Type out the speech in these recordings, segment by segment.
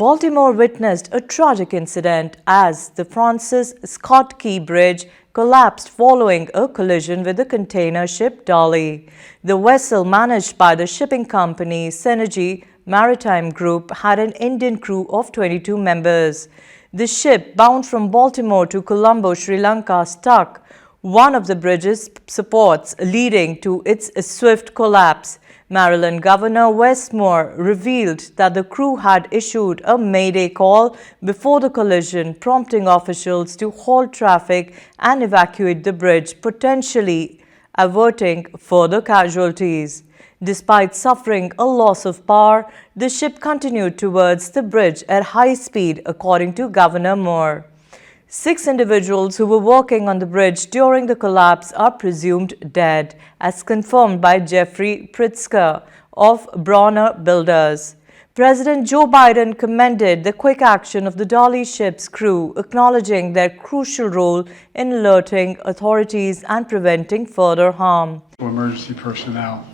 Baltimore witnessed a tragic incident as the Francis Scott Key Bridge collapsed following a collision with the container ship DALI. The vessel, managed by the shipping company Synergy Maritime Group, had an Indian crew of 22 members. The ship, bound from Baltimore to Colombo, Sri Lanka, struck one of the bridge's supports, leading to its swift collapse. Maryland Governor Wes Moore revealed that the crew had issued a mayday call before the collision, prompting officials to halt traffic and evacuate the bridge, potentially averting further casualties. Despite suffering a loss of power, the ship continued towards the bridge at high speed, according to Governor Moore. 6 individuals who were working on the bridge during the collapse are presumed dead, as confirmed by Jeffrey Pritzker of Bronner Builders. President Joe Biden commended the quick action of the DALI ship's crew, acknowledging their crucial role in alerting authorities and preventing further harm. Emergency personnel.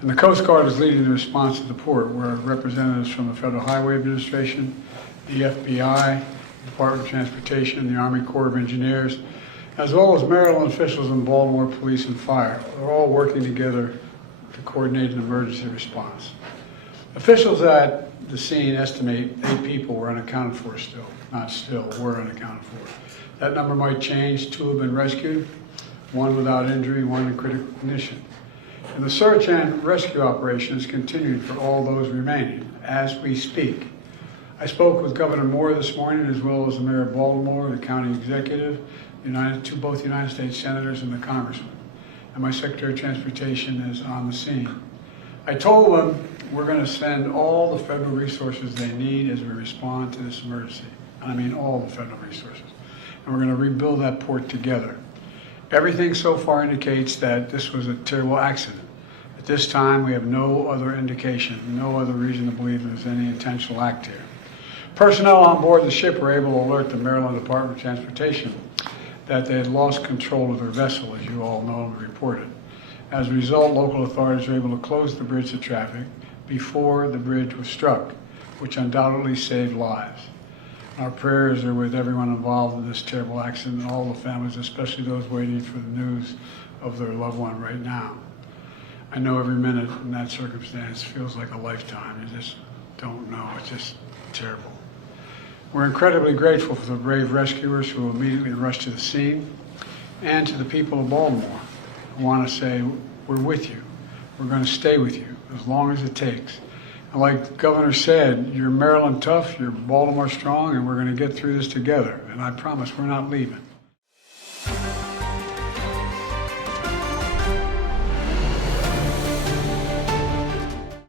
And the Coast Guard is leading the response to the port, where representatives from the Federal Highway Administration, the FBI, Department of Transportation, the Army Corps of Engineers, as well as Maryland officials and Baltimore Police and Fire, are all working together to coordinate an emergency response. Officials at the scene estimate 8 people were unaccounted for were unaccounted for. That number might change. 2 have been rescued, 1 without injury, 1 in critical condition. And the search and rescue operation is continuing for all those remaining as we speak. I spoke with Governor Moore this morning, as well as the Mayor of Baltimore, the County Executive, both United States Senators and the Congressman. And my Secretary of Transportation is on the scene. I told them we're going to send all the federal resources they need as we respond to this emergency. And I mean all the federal resources. And we're going to rebuild that port together. Everything so far indicates that this was a terrible accident. At this time, we have no other indication, no other reason to believe there's any intentional act here. Personnel on board the ship were able to alert the Maryland Department of Transportation that they had lost control of their vessel, as you all know and reported. As a result, local authorities were able to close the bridge to traffic before the bridge was struck, which undoubtedly saved lives. Our prayers are with everyone involved in this terrible accident and all the families, especially those waiting for the news of their loved one right now. I know every minute in that circumstance feels like a lifetime. You just don't know. It's just terrible. We're incredibly grateful for the brave rescuers who immediately rushed to the scene, and to the people of Baltimore. I want to say we're with you. We're going to stay with you as long as it takes. And like the Governor said, you're Maryland tough, you're Baltimore strong, and we're going to get through this together. And I promise we're not leaving.